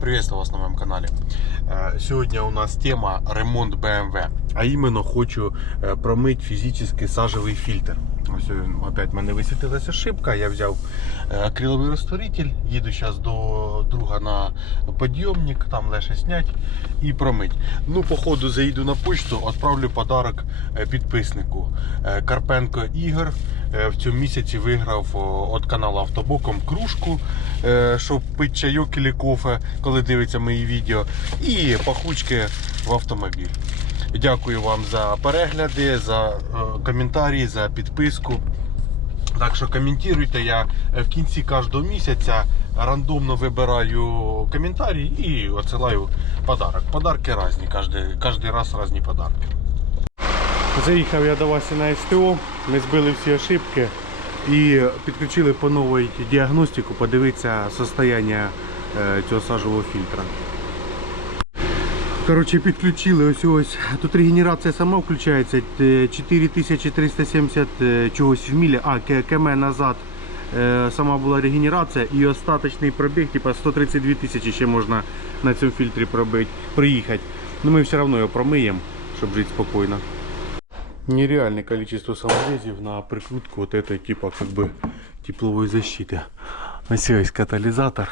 Приветствую вас на моем канале. Э, Сегодня у нас тема ремонт BMW. А именно хочу э, промыть физически сажевий фільтр. Ось він, опять в мене висвітилася ошибка. Я взяв е, акриловий розтворитель, їду зараз до друга на підйомник, там лише снять і промить. Ну, по ходу заїду на почту, відправлю подарок е, підписнику. Е, Карпенко Ігор е, в цьому місяці виграв від каналу Автобоком кружку, е, щоб пити чайок чи кофе, коли дивиться мої відео, і пахучки в автомобіль. Дякую вам за перегляди, за е, коментарі, за підписку. Так що коментуйте, я е, в кінці кожного місяця рандомно вибираю коментарі і відсилаю подарок. Подарки різні, кожен раз різні подарки. Заїхав я до вас на СТО, ми збили всі ошибки і підключили по новій діагностику, подивитися состояння е, цього сажового фільтра. Коротше, підключили ось ось. Тут регенерація сама включається. е, 4370 е, чогось в мілі. А, км назад е, сама була регенерація і остаточний пробіг, типа 132 тисячі ще можна на цьому фільтрі пробити, приїхати. Ну ми все одно його промиємо, щоб жити спокійно Нереальное количество саморезів на прикрутку вот этой типа как бы тепловой защиты. Ось ось катализатор.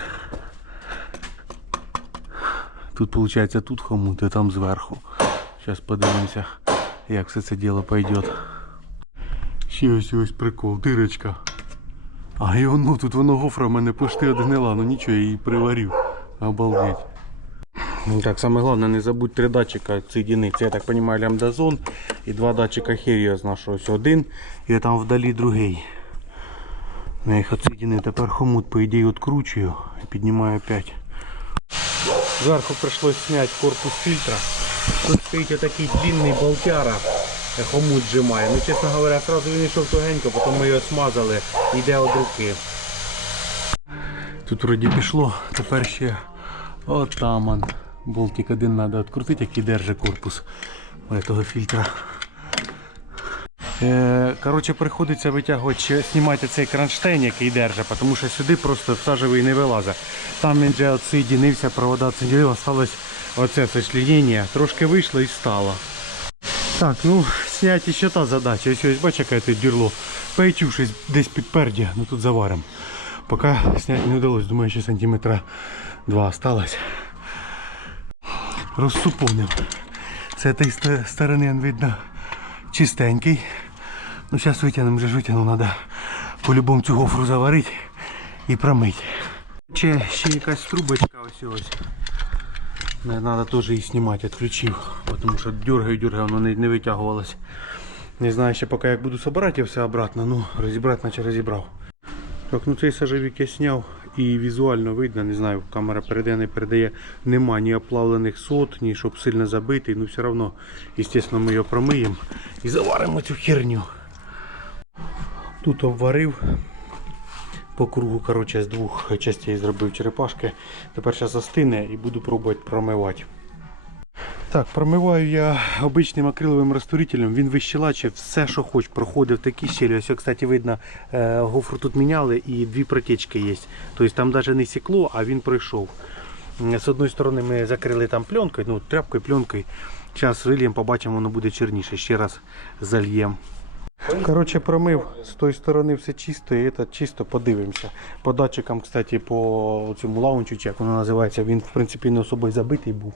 Тут получается тут хомут и там зверху. Сейчас подивимося, як все це діло пойдет. Ще ось ось прикол, дирочка. А і воно тут воно гофра в мене пошти одгнила, ну нічого, я її приварив. Обалдеть. Так, саме головне, не забудь три датчика. Це, я так розумію, лямбдазон і два датчика Helios нашого. Ось один і там вдалі другий. Я їх відсоединив. Тепер хомут, по ідеї, відкручую і піднімаю опять. Зверху прийшлось зняти корпус фільтра. Тут стоїть отакий длинний болтяра. е, Хомут зжимає. Ну, чесно говоря, одразу він йшов тугенько, потім ми його смазали. Йде від руки. Тут вроді пішло, тепер ще от там он. Болтик один треба відкрутити, який держить корпус цього фільтра. Е, Коротше, приходиться витягувати, знімати цей кронштейн, який держить, тому що сюди просто сажевий не вилазить. Там він вже відсоєдинився, провода відсоєдинив, осталось оце сочлінення. Трошки вийшло і стало. Так, ну, зняти ще та задача. Ось ось бачиш, яке тут дірло. Пейчу щось десь підперді, ну тут заварим. Поки зняти не вдалося, думаю, ще сантиметра два осталось. Розсупонив. З цієї ст- сторони він видно чистенький. Ну зараз витягнемо, вже витягнув, треба по-любому цю гофру заварити і промити. Ще, ще якась трубочка ось ось. Надо теж її знімати, відключив, тому що дергаю, дергаю, воно не, не витягувалось. Не знаю ще поки як буду збирати все обратно, ну розібрати наче розібрав. Так, ну цей сажевик я зняв і візуально видно, не знаю, камера передає, не передає, нема ні оплавлених сот, ні щоб сильно забитий, ну все одно, звісно, ми його промиємо і заваримо цю херню. Тут обварив по кругу, коротше, з двох частей зробив черепашки. Тепер зараз застине і буду пробувати промивати. Так, промиваю я обичним акриловим розтворителем. Він вищелачив все, що хоч, проходив такі щелі. Ось, кстати, видно, е, гофру тут міняли і дві протечки є. Тобто там навіть не сікло, а він пройшов. З одної сторони ми закрили там пленкою, ну, тряпкою, пленкою. Зараз вильємо, побачимо, воно буде чорніше. Ще раз зальємо. Коротше, промив з тої сторони все чисто, і це чисто подивимося. По датчикам, кстати, по цьому лаунчу, як воно називається, він в принципі не особо забитий був.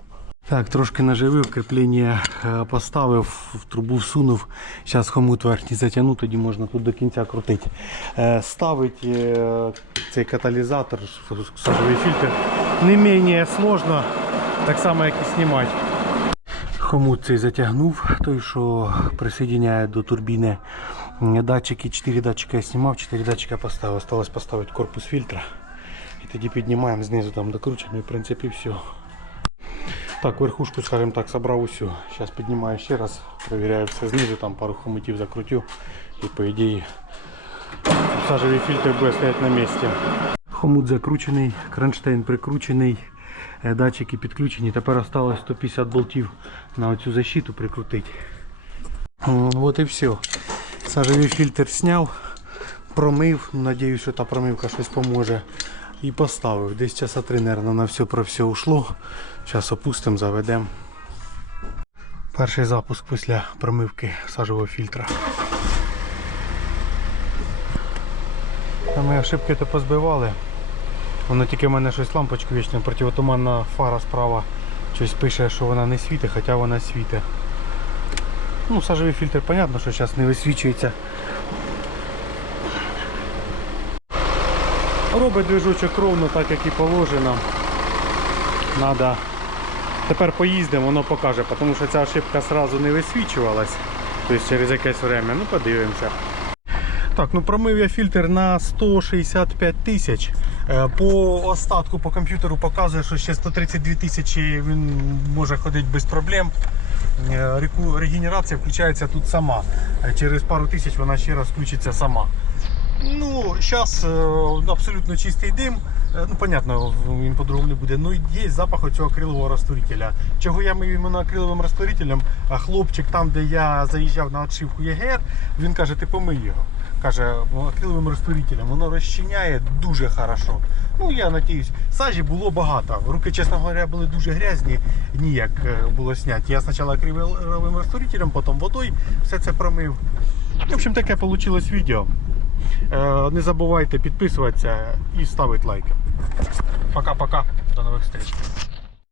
Так, трошки наживив, кріплення е, поставив, в трубу всунув. Зараз хомут верхній затягну, тоді можна тут до кінця крутити. Е, Ставить е, цей каталізатор, сажовий фільтр не менее сложно, так само як і знімати. Хомут цей затягнув, той, що присоединяє до турбіни датчики. 4 датчика я знімав, 4 датчика поставив. Осталось поставити корпус фільтра. І тоді піднімаємо знизу там докручуємо і в принципі все. Так, верхушку, скажімо так, собрав усю. Зараз піднімаю ще раз, перевіряю все знизу, там пару хомутів закрутю і по ідеї сажевий фільтр буде стояти на місці. Хомут закручений, кронштейн прикручений, е, датчики підключені. Тепер осталось 150 болтів на оцю защиту прикрутити. Вот і все. Сажевий фільтр зняв, промив. Надіюсь, що та промивка щось поможе. І поставив. Десь часа три, наверное, на все про все ушло. Зараз опустимо, заведемо. Перший запуск після промивки сажового фільтра. Ми ошибки то позбивали. Воно тільки в мене щось лампочку вічно, противотуманна фара справа щось пише, що вона не світить, хоча вона світить. Ну, сажовий фільтр, понятно, що зараз не висвічується. Робить движочок ровно так, як і положено. Надо. Тепер поїздимо, воно покаже, тому що ця ошибка одразу не висвічувалась. Тобто через якесь время. Ну подивимося. Так, ну промив я фільтр на 165 тисяч. Е, По остатку по комп'ютеру показує, що ще 132 тисячі він може ходити без проблем. Е, Регенерація включається тут сама. Е, Через пару тисяч вона ще раз включиться сама. Ну, зараз абсолютно чистий дим. Е, Ну, понятно, він по-другому не буде. Ну, є запах цього акрилового розтворителя. Чого я мив іменно акриловим розтворителем? Хлопчик там, де я заїжджав на отшивку ЄГР, він каже, ти помий його. Каже, акриловим розтворителем, воно розчиняє дуже хорошо. Ну, я надіюсь, сажі було багато. Руки, чесно говоря, були дуже грязні, ніяк е, було зняти. Я спочатку акриловим розтворителем, потім водою все це промив. В общем, таке вийшло відео. Е, Не забувайте підписуватися і ставити лайки. Пока-пока. До нових зустріч.